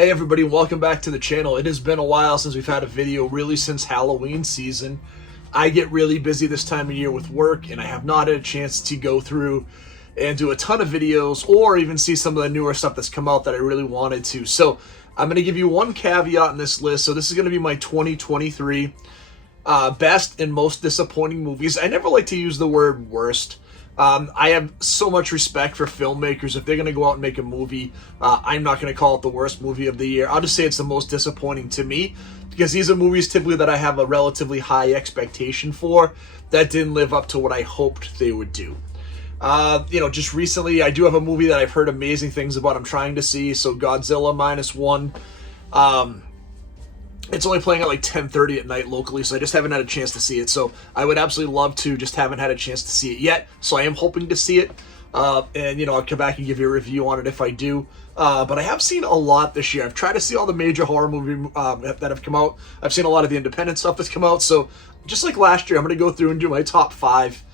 Hey everybody, welcome back to the channel. It has been a while since we've had a video, really since Halloween season. I get really busy this time of year with work, and I have not had a chance to go through and do a ton of videos or even see some of the newer stuff that's come out that I really wanted to. So I'm going to give you one caveat in this list. So this is going to be my 2023 best and most disappointing movies. I never like to use the word worst. I have so much respect for filmmakers. If they're going to go out and make a movie, I'm not going to call it the worst movie of the year. I'll just say it's the most disappointing to me, because these are movies typically that I have a relatively high expectation for that didn't live up to what I hoped they would do. Just recently, I do have a movie that I've heard amazing things about. I'm trying to see, so Godzilla Minus One. It's only playing at like 10:30 at night locally, so I just haven't had a chance to see it. So I would absolutely love to, just haven't had a chance to see it yet. So I am hoping to see it, and I'll come back and give you a review on it if I do. But I have seen a lot this year. I've tried to see all the major horror movies that have come out. I've seen a lot of the independent stuff that's come out. So just like last year, I'm going to go through and do my top 5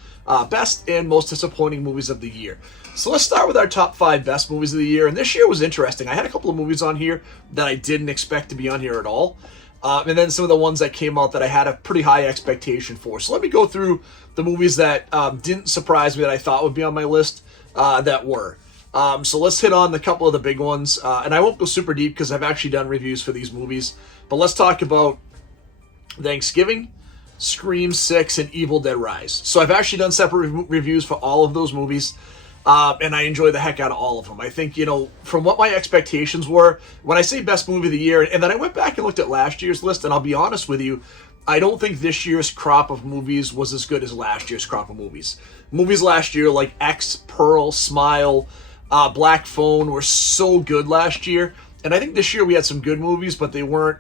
best and most disappointing movies of the year. So let's start with our top 5 best movies of the year. And this year was interesting. I had a couple of movies on here that I didn't expect to be on here at all. And then some of the ones that came out that I had a pretty high expectation for. So let me go through the movies that didn't surprise me that I thought would be on my list that were. So let's hit on a couple of the big ones. And I won't go super deep because I've actually done reviews for these movies. But let's talk about Thanksgiving, Scream 6, and Evil Dead Rise. So I've actually done separate reviews for all of those movies. And I enjoy the heck out of all of them. I think, from what my expectations were, when I say best movie of the year, and then I went back and looked at last year's list, and I'll be honest with you, I don't think this year's crop of movies was as good as last year's crop of movies. Movies last year like X, Pearl, Smile, Black Phone were so good last year. And I think this year we had some good movies, but they weren't,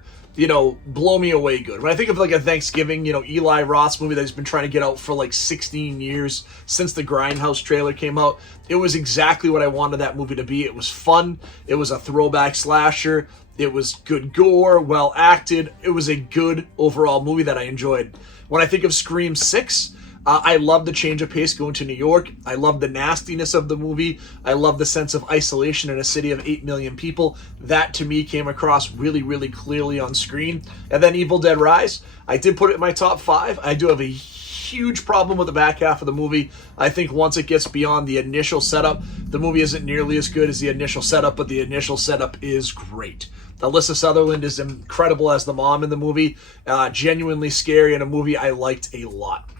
blow me away good. When I think of like a Thanksgiving, Eli Roth's movie that he's been trying to get out for like 16 years since the Grindhouse trailer came out, it was exactly what I wanted that movie to be. It was fun. It was a throwback slasher. It was good gore, well acted. It was a good overall movie that I enjoyed. When I think of Scream 6, I love the change of pace going to New York. I love the nastiness of the movie. I love the sense of isolation in a city of 8 million people. That, to me, came across really, really clearly on screen. And then Evil Dead Rise, I did put it in my top 5. I do have a huge problem with the back half of the movie. I think once it gets beyond the initial setup, the movie isn't nearly as good as the initial setup, but the initial setup is great. Alyssa Sutherland is incredible as the mom in the movie. Genuinely scary, and a movie I liked a lot.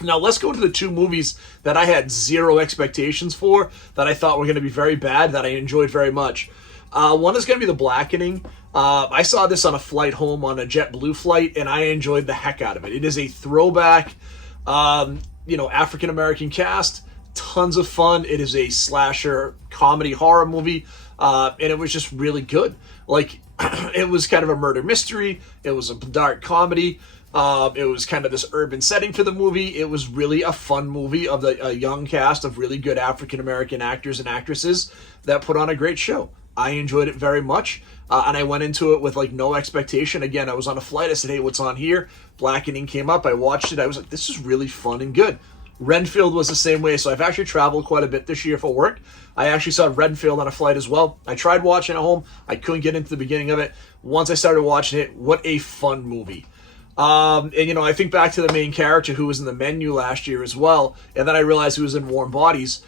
Now, let's go to the 2 movies that I had zero expectations for, that I thought were going to be very bad, that I enjoyed very much. One is going to be The Blackening. I saw this on a flight home on a JetBlue flight, and I enjoyed the heck out of it. It is a throwback, African-American cast, tons of fun. It is a slasher comedy horror movie, and it was just really good. Like, it was kind of a murder mystery. It was a dark comedy. It was kind of this urban setting for the movie. It was really a fun movie of a young cast of really good African-American actors and actresses that put on a great show. I enjoyed it very much, and I went into it with no expectation. Again, I was on a flight. I said, hey, what's on here? Blackening came up. I watched it. I was like, this is really fun and good. Renfield was the same way, so I've actually traveled quite a bit this year for work. I actually saw Renfield on a flight as well. I tried watching it at home. I couldn't get into the beginning of it. Once I started watching it, what a fun movie. I think back to the main character who was in The Menu last year as well, and then I realized he was in Warm Bodies.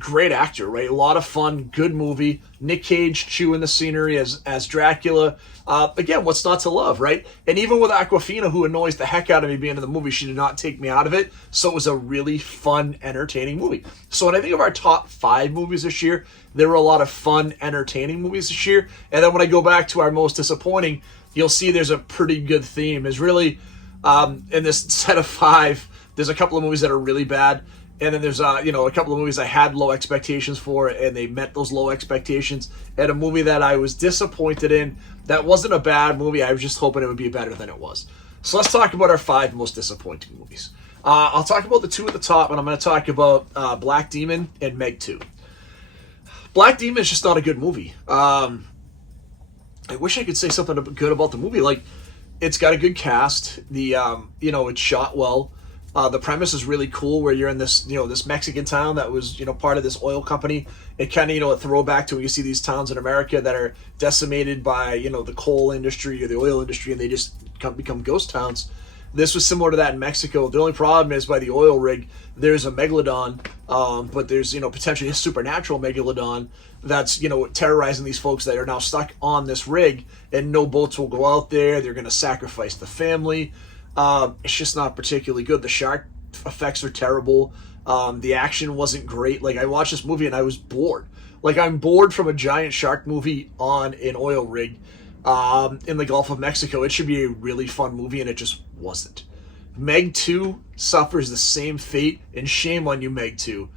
Great actor, right? A lot of fun, good movie. Nick Cage chewing the scenery as Dracula. Again, what's not to love, right? And even with Awkwafina, who annoys the heck out of me being in the movie, she did not take me out of it. So it was a really fun, entertaining movie. So when I think of our top 5 movies this year, there were a lot of fun, entertaining movies this year. And then when I go back to our most disappointing, you'll see there's a pretty good theme. Is really, in this set of 5, there's a couple of movies that are really bad. And then there's, a couple of movies I had low expectations for, and they met those low expectations. And a movie that I was disappointed in, that wasn't a bad movie. I was just hoping it would be better than it was. So let's talk about our 5 most disappointing movies. I'll talk about the 2 at the top, and I'm going to talk about Black Demon and Meg 2. Black Demon is just not a good movie. I wish I could say something good about the movie. Like, it's got a good cast. It's shot well. The premise is really cool, where you're in this, this Mexican town that was, part of this oil company. It kind of, a throwback to when you see these towns in America that are decimated by, the coal industry or the oil industry, and they just become ghost towns. This was similar to that in Mexico. The only problem is, by the oil rig, there's a megalodon, but there's, potentially a supernatural megalodon that's, terrorizing these folks that are now stuck on this rig, and no boats will go out there. They're going to sacrifice the family. It's just not particularly good. The shark effects are terrible. The action wasn't great. Like, I watched this movie and I was bored. Like, I'm bored from a giant shark movie on an oil rig in the Gulf of Mexico. It should be a really fun movie, and it just wasn't. Meg 2 suffers the same fate, and shame on you, Meg 2.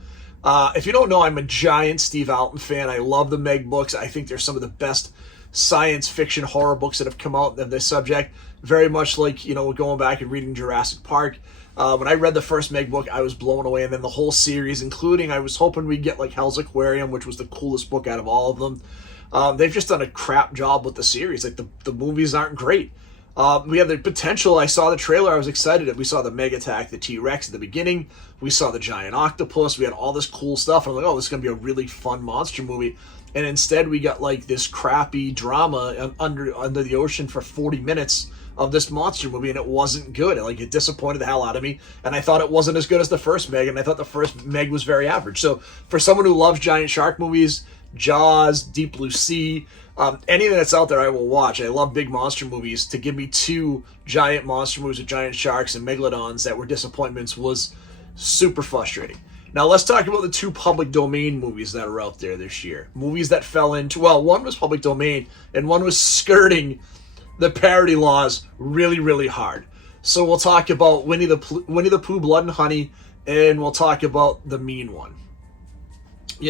If you don't know, I'm a giant Steve Alton fan. I love the Meg books. I think they're some of the best science fiction horror books that have come out of this subject. Very much like, going back and reading Jurassic Park. When I read the first Meg book, I was blown away, and then the whole series, including, I was hoping we'd get like Hell's Aquarium, which was the coolest book out of all of them. They've just done a crap job with the series. Like, the movies aren't great. We have the potential. I saw the trailer. I was excited. We saw the Meg attack the T-Rex at the beginning. We saw the giant octopus. We had all this cool stuff. And I'm like, oh, this is going to be a really fun monster movie. And instead, we got like this crappy drama under the ocean for 40 minutes of this monster movie, and it wasn't good. It disappointed the hell out of me, and I thought it wasn't as good as the first Meg, and I thought the first Meg was very average. So for someone who loves giant shark movies, Jaws, Deep Blue Sea, anything that's out there, I will watch. I love big monster movies. To give me two giant monster movies with giant sharks and megalodons that were disappointments was super frustrating. Now let's talk about the two public domain movies that are out there this year. Movies that fell into, well, one was public domain, and one was skirting the parody laws really, really hard. So we'll talk about Winnie the Pooh, Blood and Honey, and we'll talk about The Mean One.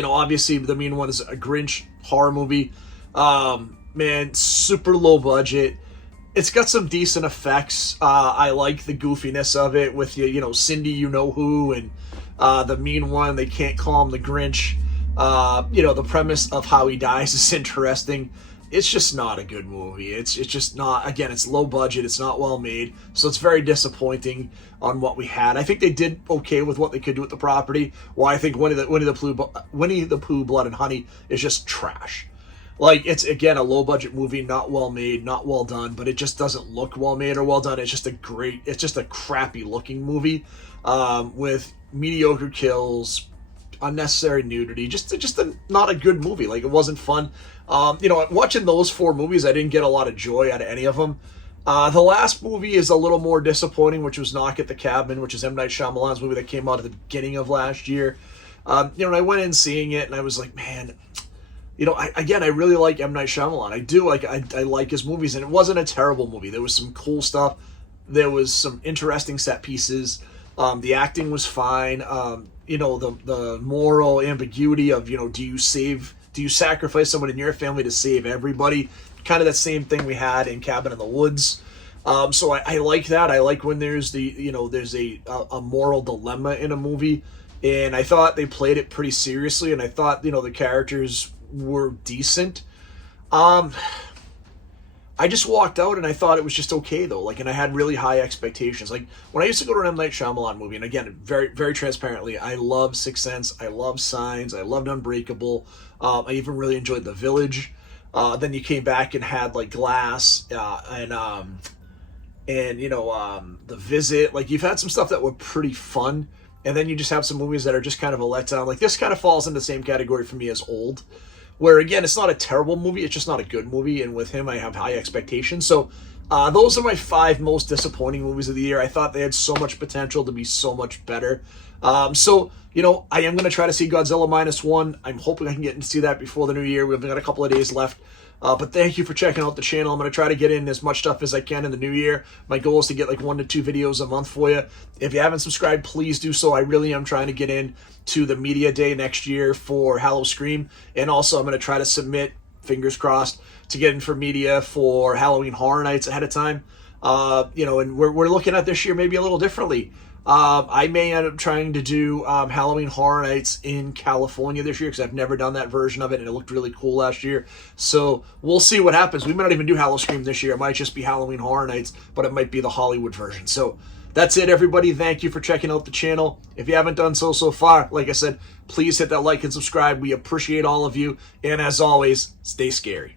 Obviously, The Mean One is a Grinch horror movie. Man, super low budget. It's got some decent effects. I like the goofiness of it with, Cindy You-Know-Who, and The Mean One, they can't call him the Grinch. The premise of how he dies is interesting. It's just not a good movie. It's just not, again, it's low budget, it's not well made, so it's very disappointing on what we had. I think they did okay with what they could do with the property. Well, I think Winnie the Pooh, Blood and Honey is just trash. Like, it's, again, a low budget movie, not well made, not well done, but it just doesn't look well made or well done. It's just a crappy looking movie with mediocre kills, unnecessary nudity, just not a good movie. Like, it wasn't fun. Watching those four movies, I didn't get a lot of joy out of any of them. The last movie is a little more disappointing, which was Knock at the Cabin, which is M. Night Shyamalan's movie that came out at the beginning of last year. And I went in seeing it, and I was like, man, I really like M. Night Shyamalan. I do. I like his movies, and it wasn't a terrible movie. There was some cool stuff. There was some interesting set pieces. The acting was fine. The moral ambiguity of, do you sacrifice someone in your family to save everybody? Kind of that same thing we had in Cabin in the Woods. So I like that. I like when there's there's a moral dilemma in a movie, and I thought they played it pretty seriously, and I thought, the characters were decent. I just walked out and I thought it was just okay though. And I had really high expectations. Like, when I used to go to an M. Night Shyamalan movie, and again, very, very transparently, I love Sixth Sense, I love Signs, I loved Unbreakable. I even really enjoyed The Village. Then you came back and had like Glass and The Visit. Like, you've had some stuff that were pretty fun, and then you just have some movies that are just kind of a letdown. Like, this kind of falls in the same category for me as Old, where, again, it's not a terrible movie, it's just not a good movie, and with him I have high expectations. So those are my 5 most disappointing movies of the year. I thought they had so much potential to be so much better. I am going to try to see Godzilla -1. I'm hoping I can get to see that before the new year. We've got a couple of days left. But thank you for checking out the channel. I'm going to try to get in as much stuff as I can in the new year. My goal is to get like 1 to 2 videos a month for you. If you haven't subscribed, please do so. I really am trying to get in to the media day next year for Hallowscream. And also I'm going to try to submit, fingers crossed, to get in for media for Halloween Horror Nights ahead of time. And we're looking at this year maybe a little differently. I may end up trying to do Halloween Horror Nights in California this year, because I've never done that version of it, and it looked really cool last year. So we'll see what happens. We might not even do Hallowscream this year. It might just be Halloween Horror Nights, but it might be the Hollywood version. So That's it, everybody. Thank you for checking out the channel. If you haven't done so far, like I said, please hit that like and subscribe. We appreciate all of you. And as always, stay scary.